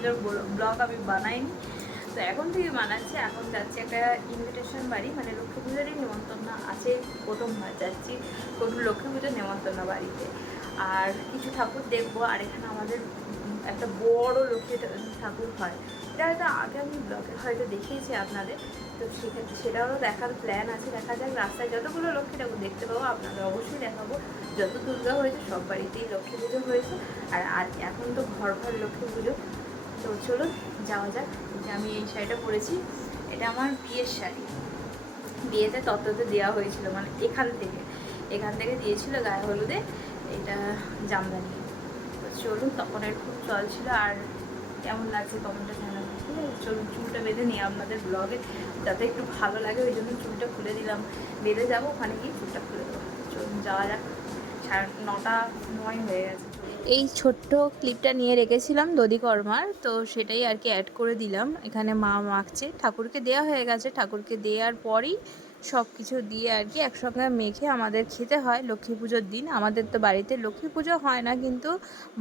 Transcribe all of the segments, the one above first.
পুজোর ব্লগ আমি বানাইনি, তো এখন থেকে বানাচ্ছি। এখন যাচ্ছি একটা ইনভিটেশন বাড়ি, মানে লক্ষ্মী পুজোরই নেমন্তন্ন আছে, প্রথমবার যাচ্ছি কোনো লক্ষ্মী পুজোর নেমন্তন্ন বাড়িতে। আর কিছু ঠাকুর দেখবো। আর এখানে আমাদের একটা বড় লক্ষ্মী ঠাকুর হয়, এটা হয়তো আগে আমি ব্লগে হয়তো দেখিয়েছি আপনাদের, তো সেক্ষেত্রে সেটাও দেখার প্ল্যান আছে। দেখা যাক রাস্তায় যতগুলো লক্ষ্মী ঠাকুর দেখতে পাবো আপনাদের অবশ্যই দেখাবো। যত দুর্গা হয়েছে সব বাড়িতেই লক্ষ্মী পুজো হয়েছে, আর এখন তো ঘর ঘর লক্ষ্মী পুজো। তো চলুন যাওয়া যাক। আমি এই শাড়িটা পরেছি, এটা আমার বিয়ের শাড়ি, বিয়েতে তত্ত্বতে দেওয়া হয়েছিল, মানে এখান থেকে দিয়েছিল গায়ে হলুদে, এটা জামদানি। তো চলুন, তখন এর খুব চল ছিল। আর কেমন লাগছে কমেন্টটা জানাবেন, ঠিক আছে? চলুন চুলটা বেঁধে নিই আপনাদের ব্লগে, যাতে একটু ভালো লাগে, ওই জন্য চুলটা খুলে দিলাম। বেঁধে যাবো, ওখানে গিয়ে চুলটা খুলে দেবো। চলুন যাওয়া যাক, 9:09 হয়ে গেছে। এই ছোট্ট ক্লিপটা নিয়ে রেখেছিলাম দধিকর্মার, তো সেটাই আর কি অ্যাড করে দিলাম। এখানে মা মাখছে, ঠাকুরকে দেওয়া হয়ে গেছে, ঠাকুরকে দেওয়ার পরই সব কিছু দিয়ে আর কি একসঙ্গে মেখে আমাদের খেতে হয় লক্ষ্মী পুজোর দিন। আমাদের তো বাড়িতে লক্ষ্মী পুজো হয় না, কিন্তু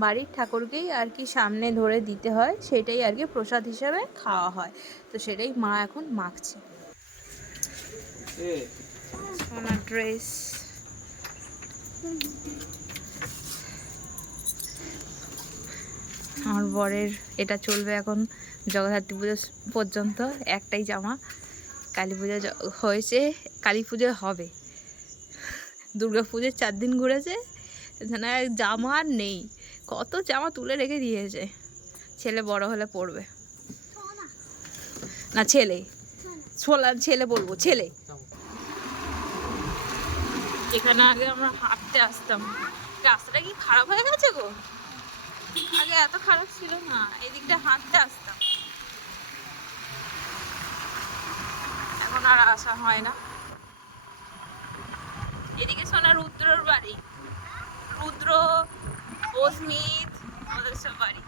বাড়ির ঠাকুরকেই আর কি সামনে ধরে দিতে হয়, সেটাই আর কি প্রসাদ হিসাবে খাওয়া হয়। তো সেটাই মা এখন মাখছে। সোনার ড্রেস, আমার বরের এটা চলবে এখন জগদ্ধাত্রী পুজো পর্যন্ত, একটাই জামা। কালী পুজো হয়েছে, কালী পুজো হবে, দুর্গা পুজোর 4 দিন ঘুরেছে, এখানে জামা আর নেই, কত জামা তুলে রেখে দিয়েছে। ছেলে বড় হলে পড়বে না, ছেলে বলবো, ছেলে। এখানে আগে আমরা হাঁটতে আসতাম, রাস্তাটা কি খারাপ হয়ে গেছে গো, আগে এত খারাপ ছিল না, এদিকটা হাঁটতে আসতাম, এখন আর আসা হয় না। এদিকে শোনা রুদ্রর বাড়ি, রুদ্র, অস্মিত, আমাদের সব বাড়ি।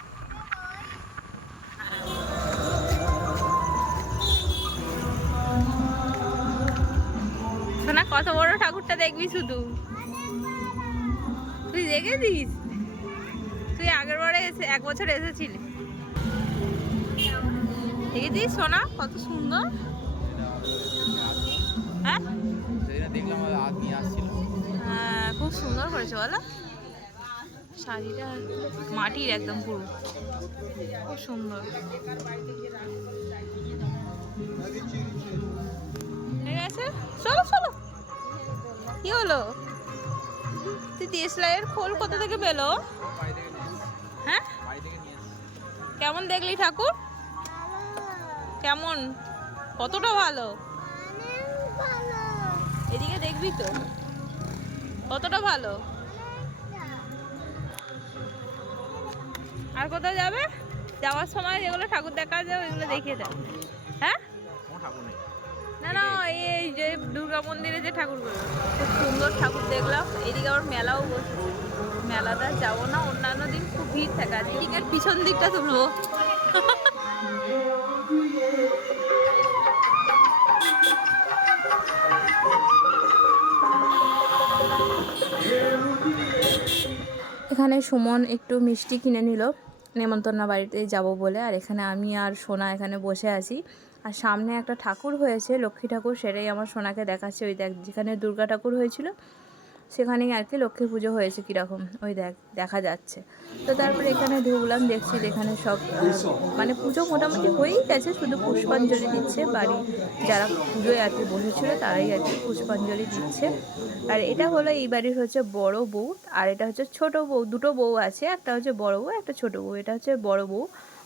শোনা কত বড় ঠাকুরটা দেখবি শুধু, তুই দেখেছিস? তুই আগের বারে 1 বছর এসেছিলি, দেখেছিস সোনা কত সুন্দর? হ্যাঁ খুব সুন্দর করেছে বলো, শাড়িটা মাটির একদম পুরো, খুব সুন্দর। ঠিক আছে, চলো চলো। কি হলো, তুই দেশলাইয়ের খোল কোথা থেকে পেলো? হ্যাঁ, কেমন দেখলি ঠাকুর? কেমন, কতটা ভালো? এদিকে দেখবি তো, কতটা ভালো। আর কোথাও যাবে, যাওয়ার সময় যেগুলো ঠাকুর দেখা যায় ওইগুলো দেখিয়ে দেয়। হ্যাঁ, না না, এই যে দুর্গা মন্দিরে যে ঠাকুরগুলো, খুব সুন্দর ঠাকুর দেখলাম। এদিকে আবার মেলাও বসেছে, মেলাটা যাবো না, অন্যান্য দিন খুব ভিড় থাকে, আজকে পিছন দিকটা তুলবো। এখানে সুমন একটু মিষ্টি কিনে নিল নেমন্তন্ন বাড়িতে যাব বলে, আর এখানে আমি আর সোনা এখানে বসে আছি। আর সামনে একটা ঠাকুর হয়েছে লক্ষ্মী ঠাকুর, সেটাই আমার সোনাকে দেখাচ্ছে। ওই দেখ, যেখানে দুর্গা ঠাকুর হয়েছিল সেখানেই আর কি লক্ষ্মী পুজো হয়েছে কীরকম, ওই দেখা যাচ্ছে। তো তারপরে এখানে ঢুকলাম, দেখছি এখানে সব মানে পুজো মোটামুটি হয়েই গেছে, শুধু পুষ্পাঞ্জলি দিচ্ছে। বাড়ি যারা পুজোয় আর কি বসেছিল তারাই আর কি পুষ্পাঞ্জলি দিচ্ছে। আর এটা হলো এই বাড়ির হচ্ছে বড় বউ, আর এটা হচ্ছে ছোট বউ। দুটো বউ আছে, একটা হচ্ছে বড় বউ, একটা ছোট বউ। এটা হচ্ছে বড় বউ,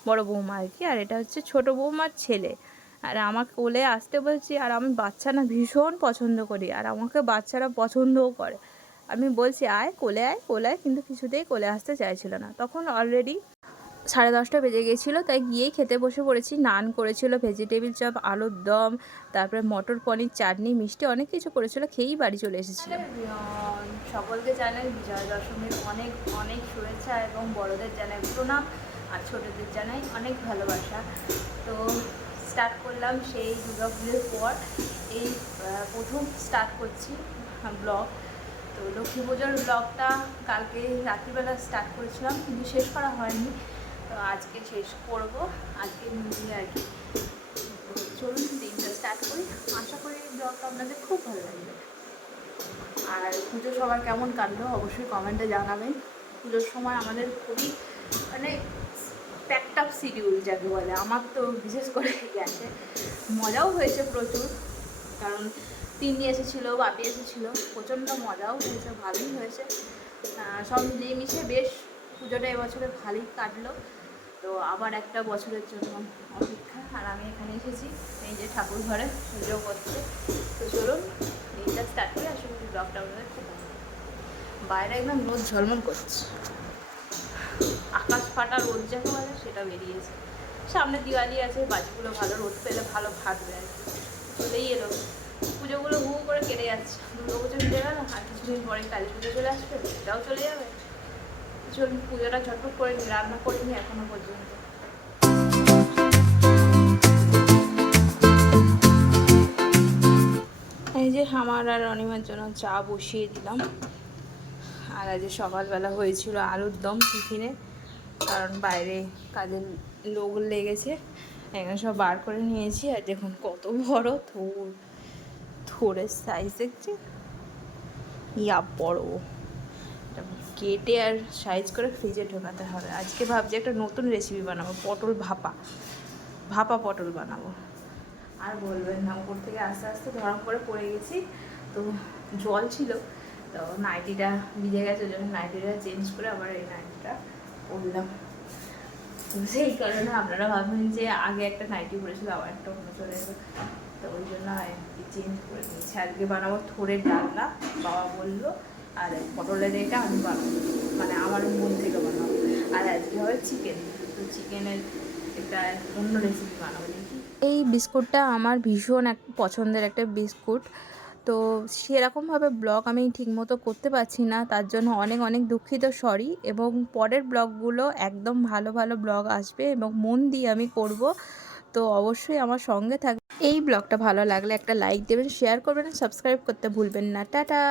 বড় বৌমা আর কি, আর এটা হচ্ছে ছোট বৌমার ছেলে। আর আমাকে কোলে আসতে বলছি, আর আমি বাচ্চা না ভীষণ পছন্দ করি, আর আমাকে বাচ্চারা পছন্দও করে। আমি বলছি আয় কোলে আয় কোলে আয়, কিন্তু কিছুতেই কোলে আসতে চাইছিল না। তখন অলরেডি 10:30 বেজে গিয়েছিলো, তাই গিয়েই খেতে বসে পড়েছি। নান করেছিল, ভেজিটেবিল চপ, আলুর দম, তারপরে মটর পনির, চাটনি, মিষ্টি, অনেক কিছু করেছিল, খেয়েই বাড়ি চলে এসেছিলাম। সকলকে জানাই বিজয়া দশমীর অনেক অনেক শুভেচ্ছা, এবং বড়দের জানাই প্রণাম, আর ছোটোদের জানাই অনেক ভালোবাসা। তো স্টার্ট করলাম সেই দুর্গাপুজোর পর, এই প্রথম স্টার্ট করছি ব্লগ। তো লক্ষ্মী পুজোর ব্লগটা কালকে রাত্রিবেলা স্টার্ট করেছিলাম, কিন্তু শেষ করা হয়নি। তো আজকে শেষ করব, আজকে মিলিয়ে আর কি। চলুন দিনটা স্টার্ট করি। আশা করি ব্লগটা আপনাদের খুব ভালো লাগবে। আর পুজো সবার কেমন কাটলো অবশ্যই কমেন্টে জানাবেন। পুজোর সময় আমাদের খুবই মানে প্যাকড আপ শিডিউল যাকে বলে, আমার তো বিশেষ করে গেছে। মজাও হয়েছে প্রচুর, কারণ তিন্নি এসেছিলো, বাপি এসেছিলো, প্রচণ্ড মজাও হয়েছে, ভালোই হয়েছে। সব মিলিয়ে মিশে বেশ পুজোটা এবছরে ভালোই কাটলো। তো আবার একটা বছরের জন্য অপেক্ষা। আর আমি এখানে এসেছি এই যে ঠাকুর ঘরে পুজো করতে। তো চলুন দিনটা স্টার্ট করে আসলে ব্লগটা আপনাদের খুব ভালো। বাইরে একদম রোদ ঝলমল করছে, আকাশ ফাটা রোদ যাকে বলে সেটা বেরিয়েছে। সামনে দিওয়ালি আছে, বাজিগুলো ভালো রোদ পেলে ভালো ভাববে আর কি। চলেই এলো, পুজোগুলো হু করে কেটে যাচ্ছে। দুর্গা পুজো মিটে গেল, আর কিছুদিন পরে কালী পুজো চলে আসবে, সেটাও চলে যাবে। চলুন পুজোটা ঝটপট করে নিই, রান্না করিনি এখনো পর্যন্ত। এই যে আমার আর অনিমার জন্য চা বসিয়ে দিলাম। আর আজ সকালবেলা হয়েছিল আলুর দম টিফিনে, কারণ বাইরে কাজের লোক লেগেছে, এখানে সব বার করে নিয়েছি। আর দেখুন কত বড় থোর, থোরের সাইজ দেখছি, ইয়া বড়। কেটে আর সাইজ করে ফ্রিজে ঢোকাতে হবে। আজকে ভাবছি একটা নতুন রেসিপি বানাবো, পটল ভাপা, ভাপা পটল বানাবো। আর বলবেন না, উপর থেকে আস্তে আস্তে ধরম করে পড়ে গেছি। তো জল ছিল, তো নাইটিটা ভিজে গেছে, ওই জন্য নাইটিটা চেঞ্জ করে আবার এই নাইটিটা পরলাম। তো সেই কারণে আপনারা ভাববেন যে আগে একটা নাইটি পরেছিল, আবার একটা অন্য চলে যাবে। তো ওই জন্য চেঞ্জ করে নিয়েছি। আজকে বানাবো থোড়ের ডালনা, বাবা বললো। আর পটলের এটা আমি বানাবো, মানে আমার মন থেকে বানাবো। আর আজকে হবে চিকেন, তো চিকেনের একটা অন্য রেসিপি বানাবো দেখি। এই বিস্কুটটা আমার ভীষণ এক পছন্দের একটা বিস্কুট। তো সেরকমভাবে ব্লগ আমি ঠিকমতো করতে পারছি না, তার জন্য অনেক অনেক দুঃখিত, সরি। এবং পরের ব্লগগুলো একদম ভালো ভালো ব্লগ আসবে এবং মন দিয়ে আমি করব। তো অবশ্যই আমার সঙ্গে থাকবে। এই ব্লগটা ভালো লাগলে একটা লাইক দেবেন, শেয়ার করবেন, সাবস্ক্রাইব করতে ভুলবেন না। টাটা।